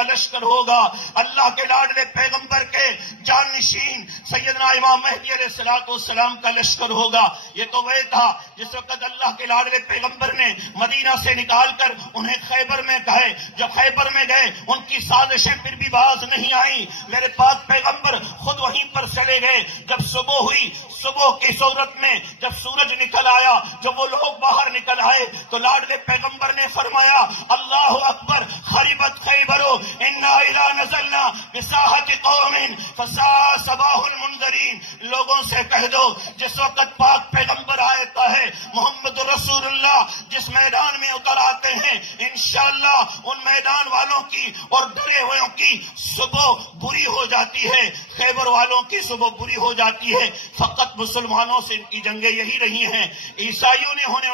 کا لشکر ہوگا، اللہ کے لاڈلے پیغمبر کے جانشین سیدنا امام مہدی علیہ السلام کا لشکر ہوگا۔ یہ تو وہ تھا جس وقت اللہ کے لاڈلے پیغمبر نے مدینہ سے نکال کر انہیں خیبر میں کہے، جب خیبر میں گئے ان کی سازشیں پھر بھی باز نہیں آئیں، میرے پاک پیغمبر خود وہیں پر چلے گئے۔ جب صبح ہوئی، صبح کی صورت میں جب سورج نکل آیا، جب وہ لوگ باہر نکل آئے تو لاڈلے پیغمبر نے فرمایا اللہ اکبر، خربت خیبر انا اذا نزلنا بساحت قوم فساء صباح المنذرین۔ لوگوں سے کہہ دو جس وقت پاک پیغمبر آتا ہے محمد رسول اللہ جس میدان میں اتر آتے ہیں، انشاءاللہ ان میدان والوں کی اور ڈرے ہوئوں کی صبح بری ہو جاتی ہے، خیبر والوں کی صبح بری ہو جاتی ہے۔ فقط مسلمانوں سے ان کی جنگیں یہی رہی ہیں، عیسائیوں نے انہیں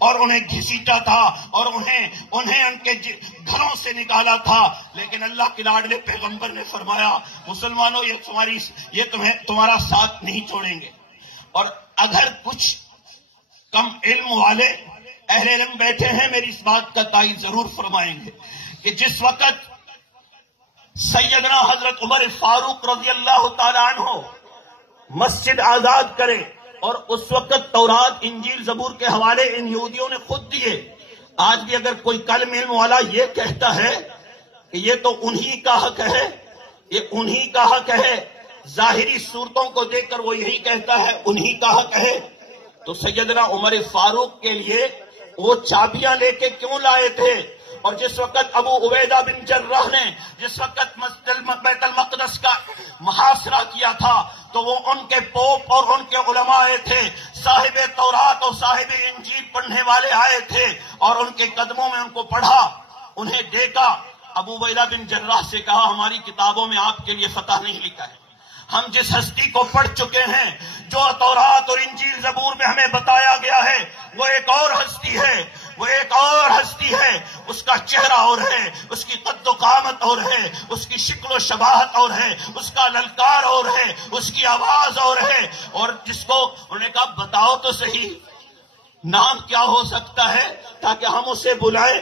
اور انہیں گھسیٹا تھا اور انہیں ان کے گھروں سے نکالا تھا، لیکن اللہ کے لاڈلے پیغمبر نے فرمایا مسلمانوں یہ تمہارا ساتھ نہیں چھوڑیں گے۔ اور اگر کچھ کم علم والے اہل علم بیٹھے ہیں میری اس بات کا تائید ضرور فرمائیں گے کہ جس وقت سیدنا حضرت عمر فاروق رضی اللہ تعالیٰ عنہ مسجد آزاد کرے اور اس وقت تورات انجیل زبور کے حوالے ان یہودیوں نے خود دیے، آج بھی اگر کوئی کلم علم والا یہ کہتا ہے کہ یہ تو انہی کا حق ہے، یہ انہی کا حق ہے، ظاہری صورتوں کو دیکھ کر وہ یہی کہتا ہے انہی کا حق ہے، تو سیدنا عمر فاروق کے لیے وہ چابیاں لے کے کیوں لائے تھے؟ اور جس وقت ابو عبیدہ بن جراح نے جس وقت بیت المقدس کا محاصرہ کیا تھا تو وہ ان کے پوپ اور ان کے علماء آئے تھے، صاحب تورات اور صاحب انجیل پڑھنے والے آئے تھے اور ان کے قدموں میں ان کو پڑھا، انہیں دیکھا۔ ابو عبیدہ بن جراح سے کہا ہماری کتابوں میں آپ کے لیے فتح نہیں لکھا ہے، ہم جس ہستی کو پڑھ چکے ہیں جو تورات اور انجیل زبور میں ہمیں بتایا گیا ہے وہ ایک اور ہستی ہے، وہ ایک اور ہستی ہے، اس کا چہرہ اور ہے، اس کی قد و قامت اور ہے، اس کی شکل و شباہت اور ہے، اس کا للکار اور ہے، اس کی آواز اور ہے، اور جس کو انہوں نے کہا بتاؤ تو صحیح نام کیا ہو سکتا ہے تاکہ ہم اسے بلائیں،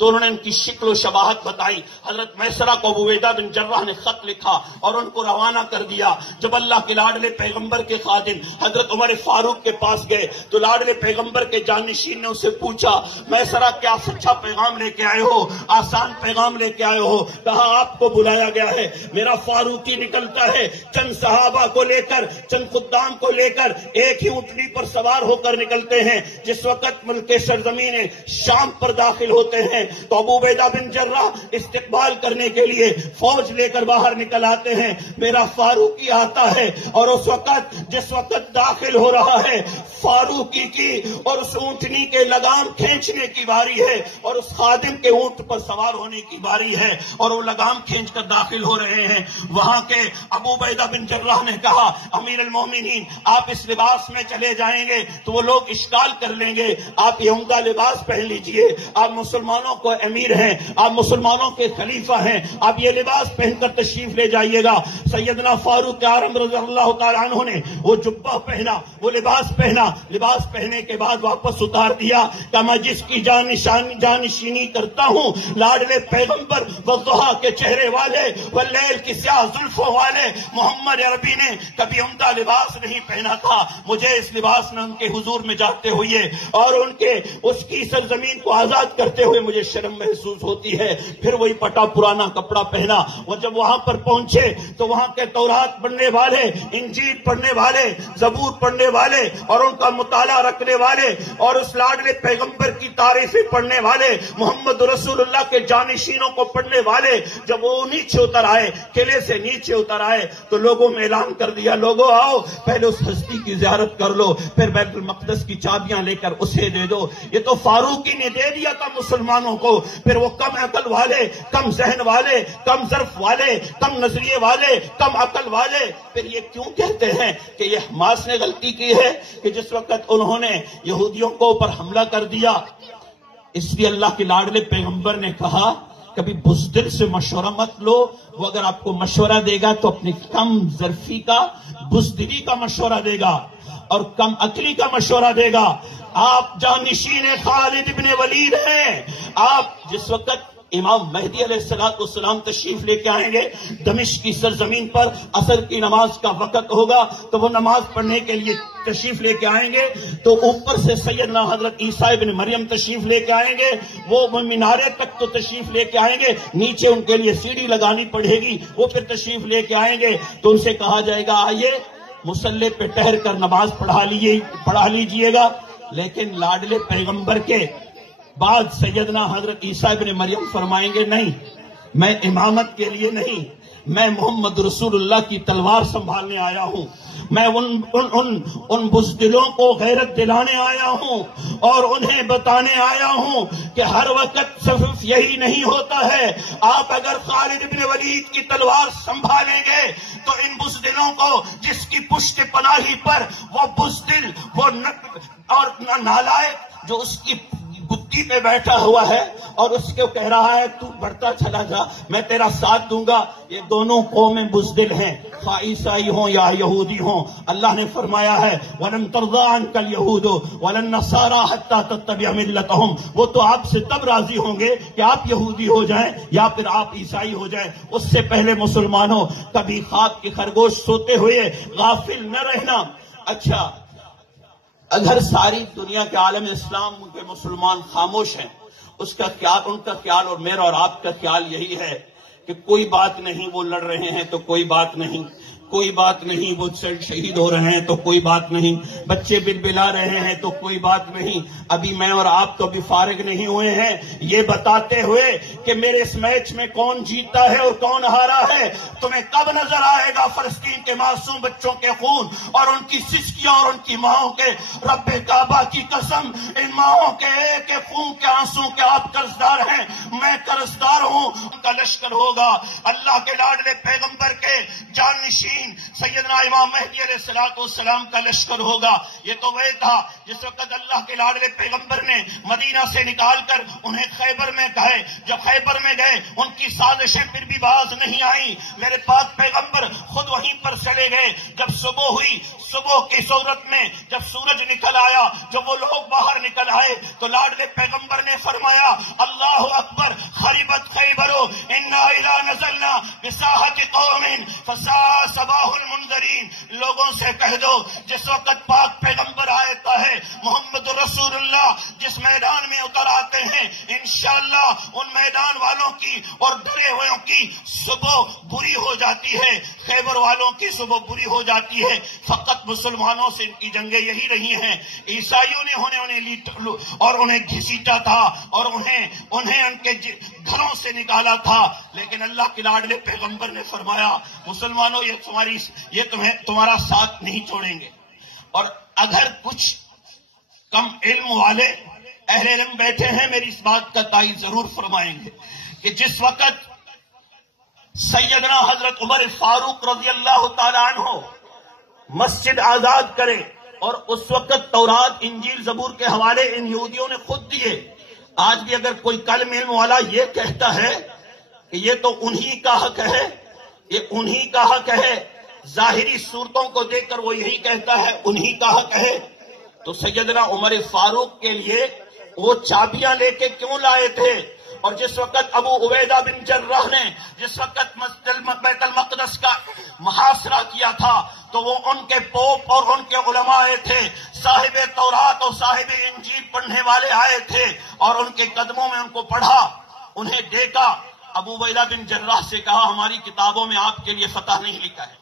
تو انہوں نے ان کی شکل و شباہت بتائی۔ حضرت میسرہ کو ابو عبیدہ بن جراح نے خط لکھا اور ان کو روانہ کر دیا۔ جب اللہ کے لاڈلے پیغمبر کے خادم حضرت عمر فاروق کے پاس گئے تو لاڈلے پیغمبر کے جانشین نے اسے پوچھا میسرہ کیا سچا پیغام لے کے آئے ہو، آسان پیغام لے کے آئے ہو؟ کہا آپ کو بلایا گیا ہے، میرا فاروقی نکلتا ہے چند صحابہ کو لے کر، چند خدام کو لے کر ایک ہی اونٹنی پر سوار ہو کر نکلتے ہیں، جس وقت ملک سرزمین شام پر داخل ہوتے ہیں تو ابو عبیدہ بن جراح استقبال کرنے کے لیے فوج لے کر باہر نکل آتے ہیں، میرا فاروقی آتا ہے اور اس وقت جس وقت داخل ہو رہا ہے فاروقی کی اور اس اونٹنی کے لگام کھینچنے کی باری ہے اور اس خادم کے اونٹ پر سوار ہونے کی باری ہے اور وہ لگام کھینچ کر داخل ہو رہے ہیں۔ وہاں کے ابو عبیدہ بن جراح نے کہا امیر المومنین آپ اس لباس میں چلے جائیں گے تو وہ لوگ اشکال کر لیں گے، آپ یہ عمدہ لباس پہن لیجئے، آپ مسلمانوں کو امیر ہیں، آپ مسلمانوں کے خلیفہ ہیں، آپ یہ لباس پہن کر تشریف لے جائیے گا۔ سیدنا فاروق اعظم رضی اللہ تعالیٰ عنہ نے وہ جبہ پہنا، وہ لباس پہنا، لباس پہنے کے بعد واپس اتار دیا کہ میں جس کی جانشینی کرتا ہوں لاڈلے پیغمبر والضحیٰ کے چہرے والے واللیل کی سیاہ زلفوں والے محمد عربی نے کبھی عمدہ لباس نہیں پہنا تھا، مجھے اس لباس میں ان کے حضور میں جاتے ہوئے اور ان کے اس کی سرزمین کو آزاد کرتے ہوئے مجھے شرم محسوس ہوتی ہے۔ پھر وہی پٹا پرانا کپڑا پہنا، وہ جب وہاں پر پہنچے تو وہاں کے تورات پڑھنے والے، انجیل پڑھنے والے، زبور پڑھنے والے اور ان کا مطالعہ رکھنے والے اور اس لاڈلے پیغمبر کی تعریفیں پڑھنے والے، محمد رسول اللہ کے جانشینوں کو پڑھنے والے جب وہ نیچے اتر آئے، قلعے سے نیچے اتر آئے تو لوگوں میں اعلان کر دیا لوگوں آؤ پہلے اس ہستی کی زیارت کر لو، پھر بیت المقدس کی چابیاں لے کر اسے دے دو۔ یہ تو فاروقی نے دے دیا تھا مسلمانوں کو، پھر وہ کم عقل والے، کم ذہن والے، کم ظرف والے، کم نظریے والے، کم عقل والے پھر یہ کیوں کہتے ہیں کہ یہ حماس نے غلطی کی ہے کہ جس وقت انہوں نے یہودیوں کو اوپر حملہ کر دیا، اس لیے اللہ کے لاڈلے پیغمبر نے کہا کبھی بزدل سے مشورہ مت لو، وہ اگر آپ کو مشورہ دے گا تو اپنی کم ظرفی کا، بزدلی کا مشورہ دے گا اور کم عقلی کا مشورہ دے گا۔ آپ جانشین خالد ابن ولید ہیں، آپ جس وقت امام مہدی علیہ السلام تشریف لے کے آئیں گے، دمشق کی سرزمین پر عصر کی نماز کا وقت ہوگا تو وہ نماز پڑھنے کے لیے تشریف لے کے آئیں گے، تو اوپر سے سیدنا حضرت عیسیٰ ابن مریم تشریف لے کے آئیں گے، وہ مینارے تک تو تشریف لے کے آئیں گے، نیچے ان کے لیے سیڑھی لگانی پڑے گی، وہ پھر تشریف لے کے آئیں گے تو ان سے کہا جائے گا آئیے مصلی پہ ٹہر کر نماز پڑھا لیجئے گا۔ لیکن لاڈلے پیغمبر کے بعد سیدنا حضرت عیسیٰ ابن مریم فرمائیں گے نہیں، میں امامت کے لیے نہیں، میں محمد رسول اللہ کی تلوار سنبھالنے آیا ہوں، میں ان بزدلوں کو غیرت دلانے آیا ہوں اور انہیں بتانے آیا ہوں کہ ہر وقت صرف یہی نہیں ہوتا ہے، آپ اگر خالد بن ولید کی تلوار سنبھالیں گے تو ان بزدلوں کو جس کی پشت پناہی پر وہ بزدل اور نالائق جو اس کی گدی پہ بیٹھا ہوا ہے اور اس کو کہہ رہا ہے تو بڑھتا چلا جا میں تیرا ساتھ دوں گا، یہ دونوں قومیں بزدل ہیں، خواہ عیسائی ہوں یا یہودی ہوں۔ اللہ نے فرمایا ہے وَلَن تَرْضَىٰ عَنْكَ الْيَهُودُ وَلَا النَّصَارَىٰ حَتَّىٰ تَتَّبِعَ مِلَّتَهُمْ، وہ تو آپ سے تب راضی ہوں گے کہ آپ یہودی ہو جائیں یا پھر آپ عیسائی ہو جائیں، اس سے پہلے مسلمانوں کبھی خواب کی خرگوش سوتے ہوئے غافل نہ رہنا۔ اچھا، اگر ساری دنیا کے عالم اسلام کے مسلمان خاموش ہیں، اس کا خیال، ان کا خیال اور میرا اور آپ کا خیال یہی ہے کہ کوئی بات نہیں، وہ لڑ رہے ہیں تو کوئی بات نہیں، کوئی بات نہیں، وہ شہید ہو رہے ہیں تو کوئی بات نہیں، بچے بلبلا رہے ہیں تو کوئی بات نہیں، ابھی میں اور آپ تو ابھی فارغ نہیں ہوئے ہیں یہ بتاتے ہوئے کہ میرے اس میچ میں کون جیتا ہے اور کون ہارا ہے۔ تمہیں کب نظر آئے گا فلسطین کے معصوم بچوں کے خون اور ان کی سسکیاں اور ان کی ماؤں کے؟ رب کعبہ کی قسم، ان ماؤں کے ایک ایک خون کے آنسوں کے آپ قرضدار ہیں، میں قرضدار ہوں۔ ان کا لشکر ہوگا، اللہ کے لاڈلے پیغمبر کے جانشین سیدنا امام مہدی علیہ السلام کا لشکر ہوگا۔ یہ تو وہ تھا جس وقت اللہ کے لاڈلے پیغمبر نے مدینہ سے نکال کر انہیں خیبر میں گئے، جب خیبر میں گئے ان کی سازشیں پھر بھی باز نہیں آئیں، میرے پاک پیغمبر خود وہیں پر چلے گئے۔ جب صبح ہوئی، صبح کی صورت میں جب سورج نکل آیا، جب وہ لوگ باہر نکل آئے تو لاڈلے پیغمبر نے فرمایا اللہ اکبر، خربت خیبر انا اذا نزلنا بساحت قوم فساء صباح المنذرین، لوگوں سے کہہ دو جس وقت پاک پیغمبر آتا ہے محمد رسول اللہ جس میدان میں اتر آتے ہیں، انشاءاللہ ان میدان والوں کی اور ڈرے ہوئوں کی صبح بری ہو جاتی ہے، خیبر والوں کی صبح بری ہو جاتی ہے۔ فقط مسلمانوں سے ان کی جنگیں یہی رہی ہیں، عیسائیوں نے انہیں اور انہیں گھسیٹا تھا اور انہیں ان کے گھروں سے نکالا تھا، لیکن اللہ کے لاڈلے پیغمبر نے فرمایا مسلمانوں یہ تمہارا ساتھ نہیں چھوڑیں گے۔ اور اگر کچھ کم علم والے اہل علم بیٹھے ہیں میری اس بات کا تائید ضرور فرمائیں گے کہ جس وقت سیدنا حضرت عمر فاروق رضی اللہ تعالیٰ عنہ مسجد آزاد کرے اور اس وقت تورات انجیل زبور کے حوالے ان یہودیوں نے خود دیے، آج بھی اگر کوئی کلم علم والا یہ کہتا ہے کہ یہ تو انہی کا حق ہے، یہ انہی کا حق ہے، ظاہری صورتوں کو دیکھ کر وہ یہی کہتا ہے انہی کا حق ہے، تو سیدنا عمر فاروق کے لیے وہ چابیاں لے کے کیوں لائے تھے؟ اور جس وقت ابو عبیدہ بن جراح نے جس وقت بیت المقدس کا محاصرہ کیا تھا تو وہ ان کے پوپ اور ان کے علماء آئے تھے، صاحب تورات اور صاحب انجیل پڑھنے والے آئے تھے اور ان کے قدموں میں ان کو پڑھا، انہیں دیکھا، ابو عبیدہ بن جراح سے کہا ہماری کتابوں میں آپ کے لیے فتح نہیں لکھا ہے،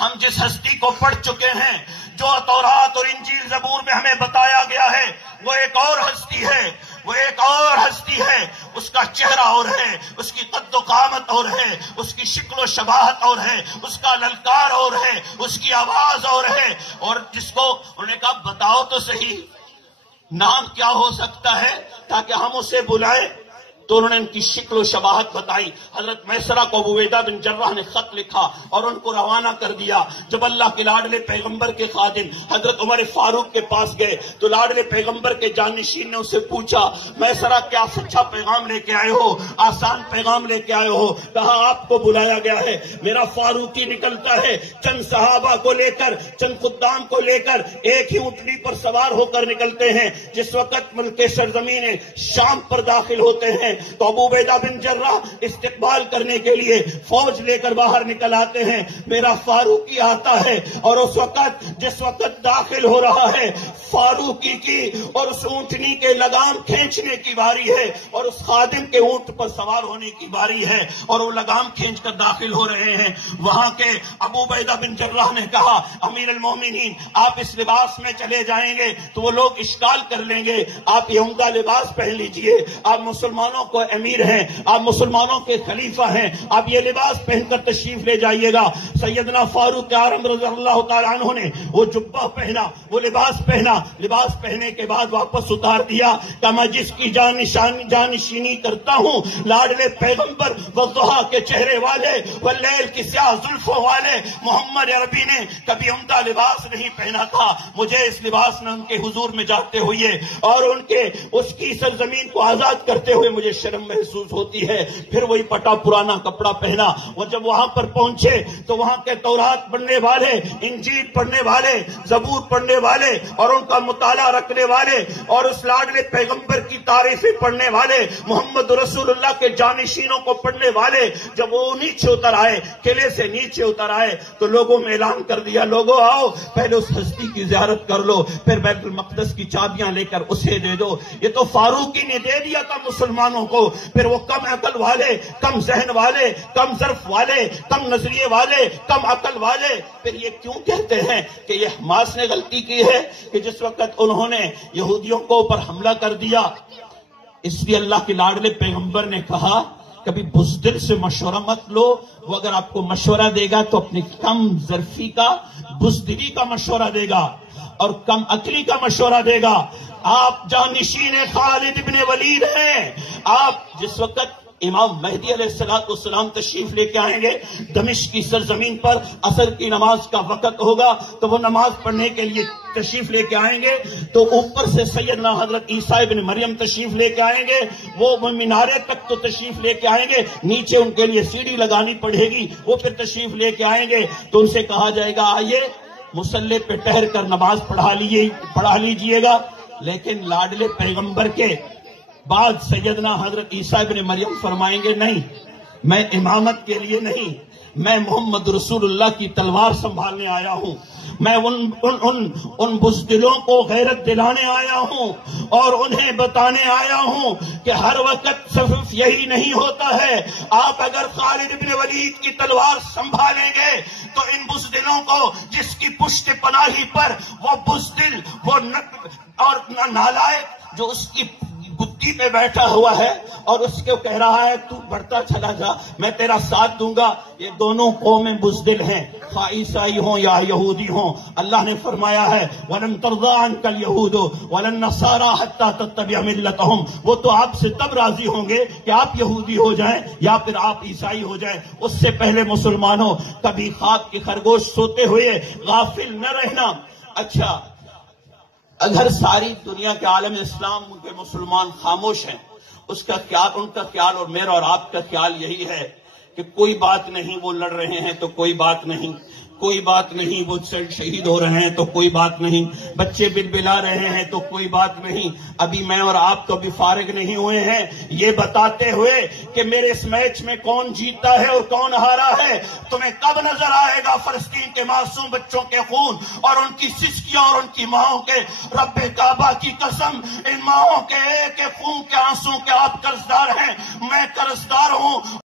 ہم جس ہستی کو پڑھ چکے ہیں جو تورات اور انجیل زبور میں ہمیں بتایا گیا ہے وہ ایک اور ہستی ہے، وہ ایک اور ہستی ہے، اس کا چہرہ اور ہے، اس کی قد و قامت اور ہے، اس کی شکل و شباہت اور ہے، اس کا للکار اور ہے، اس کی آواز اور ہے، اور جس کو انہوں نے کہا بتاؤ تو صحیح نام کیا ہو سکتا ہے تاکہ ہم اسے بلائیں، تو انہوں نے ان کی شکل و شباہت بتائی۔ حضرت میسرہ کو ابو عبیدہ بن جراح نے خط لکھا اور ان کو روانہ کر دیا۔ جب اللہ کے لاڈلے پیغمبر کے خادم حضرت عمر فاروق کے پاس گئے تو لاڈلے پیغمبر کے جانشین نے اسے پوچھا میسرہ کیا سچا پیغام لے کے آئے ہو، آسان پیغام لے کے آئے ہو؟ کہا آپ کو بلایا گیا ہے، میرا فاروقی نکلتا ہے چند صحابہ کو لے کر، چند خدام کو لے کر ایک ہی اونٹنی پر سوار ہو کر نکلتے ہیں، جس وقت ملک سرزمین شام پر داخل ہوتے ہیں تو ابو عبیدہ بن جراح استقبال کرنے کے لیے فوج لے کر باہر نکل آتے ہیں. میرا فاروقی آتا ہے اور اس وقت جس وقت داخل ہو رہا ہے فاروقی کی اور اس اونٹنی کے لگام کھینچنے کی باری ہے اور اس خادم کے اونٹ پر سوار ہونے کی باری ہے اور وہ لگام کھینچ کر داخل ہو رہے ہیں. وہاں کے ابو عبیدہ بن جراح نے کہا امیر المومنین آپ اس لباس میں چلے جائیں گے تو وہ لوگ اشکال کر لیں گے, آپ یہ عمدہ لباس پہن لیجئے, آپ مسلمانوں کو امیر ہیں, آپ مسلمانوں کے خلیفہ ہیں, آپ یہ لباس پہن کر تشریف لے جائیے گا. سیدنا فاروق اعظم رضی اللہ تعالیٰ عنہ نے وہ جبہ پہنا, وہ لباس پہنا, لباس پہنے کے بعد واپس اتار دیا کہ میں جس کی جانشینی کرتا ہوں لاڈلے پیغمبر والضحیٰ کے چہرے والے واللیل کی سیاہ زلفوں والے محمد عربی نے کبھی عمدہ لباس نہیں پہنا تھا. مجھے اس لباس میں ان کے حضور میں جاتے ہوئے اور ان کے اس کی سرزمین کو آزاد کرتے ہوئے مجھے شرم محسوس ہوتی ہے. پھر وہی پٹا پرانا کپڑا پہنا. وہ جب وہاں پر پہنچے تو وہاں کے تورات پڑھنے والے, انجیل پڑھنے والے, زبور پڑھنے والے اور ان کا مطالعہ رکھنے والے اور اس لاڈلے پیغمبر کی تعریفیں پڑھنے والے, محمد رسول اللہ کے جانشینوں کو پڑھنے والے جب وہ نیچے اتر آئے, قلعے سے نیچے اتر آئے تو لوگوں میں اعلان کر دیا, لوگوں آؤ پہلے اس ہستی کی زیارت کر لو, پھر بیت المقدس کی چابیاں لے کر اسے دے دو. یہ تو فاروقی نے دے دیا تھا مسلمانوں کو. پھر وہ کم عقل والے, کم ذہن والے, کم ظرف والے, کم نظریے والے, کم عقل والے پھر یہ کیوں کہتے ہیں کہ یہ حماس نے غلطی کی ہے کہ جس وقت انہوں نے یہودیوں کو اوپر حملہ کر دیا, اس لیے اللہ کے لاڈلے پیغمبر نے کہا کبھی بزدل سے مشورہ مت لو, وہ اگر آپ کو مشورہ دے گا تو اپنی کم ظرفی کا, بزدلی کا مشورہ دے گا اور کم عقلی کا مشورہ دے گا. آپ جانشین خالد بن ولید ہیں. آپ جس وقت امام مہدی علیہ السلام تشریف لے کے آئیں گے دمشق کی سرزمین پر, عصر کی نماز کا وقت ہوگا تو وہ نماز پڑھنے کے لیے تشریف لے کے آئیں گے تو اوپر سے سیدنا حضرت عیسیٰ ابن مریم تشریف لے کے آئیں گے, وہ مینارے تک تو تشریف لے کے آئیں گے, نیچے ان کے لیے سیڑھی لگانی پڑے گی, وہ پھر تشریف لے کے آئیں گے تو ان سے کہا جائے گا آئیے مصلی پہ ٹہر کر نماز پڑھا لیجئے گا. لیکن لاڈلے پیغمبر کے بعد سیدنا حضرت عیسیٰ ابن مریم فرمائیں گے نہیں, میں امامت کے لیے نہیں, میں محمد رسول اللہ کی تلوار سنبھالنے آیا ہوں, میں ان بزدلوں کو غیرت دلانے آیا ہوں اور انہیں بتانے آیا ہوں کہ ہر وقت صرف یہی نہیں ہوتا ہے. آپ اگر خالد بن ولید کی تلوار سنبھالیں گے تو ان بزدلوں کو جس کی پشت پناہی پر وہ بزدل وہ اور نالائق جو اس کی گدی پہ بیٹھا ہوا ہے اور اس کو کہہ رہا ہے تو بڑھتا چلا جا, میں تیرا ساتھ دوں گا, یہ دونوں قومیں بزدل ہیں, خواہ عیسائی ہوں یا یہودی ہوں. اللہ نے فرمایا ہے وَلَن تَرْضَىٰ عَنْكَ الْيَهُودُ وَلَا النَّصَارَىٰ حَتَّىٰ تَتَّبِعَ مِلَّتَهُمْ. وہ تو آپ سے تب راضی ہوں گے کہ آپ یہودی ہو جائیں یا پھر آپ عیسائی ہو جائیں. اس سے پہلے مسلمانوں کبھی خواب کی خرگوش سوتے ہوئے غافل نہ رہنا. اچھا اگر ساری دنیا کے عالم اسلام کے مسلمان خاموش ہیں, اس کا خیال, ان کا خیال اور میرا اور آپ کا خیال یہی ہے کہ کوئی بات نہیں, وہ لڑ رہے ہیں تو کوئی بات نہیں, کوئی بات نہیں, وہ شہید ہو رہے ہیں تو کوئی بات نہیں, بچے بلبلا رہے ہیں تو کوئی بات نہیں. ابھی میں اور آپ تو ابھی فارغ نہیں ہوئے ہیں یہ بتاتے ہوئے کہ میرے اس میچ میں کون جیتا ہے اور کون ہارا ہے. تمہیں کب نظر آئے گا فلسطین کے معصوم بچوں کے خون اور ان کی سسکیوں اور ان کی ماؤں کے, رب کعبہ کی قسم ان ماؤں کے ایک خون کے آنسوں کے آپ قرضدار ہیں, میں قرضدار ہوں.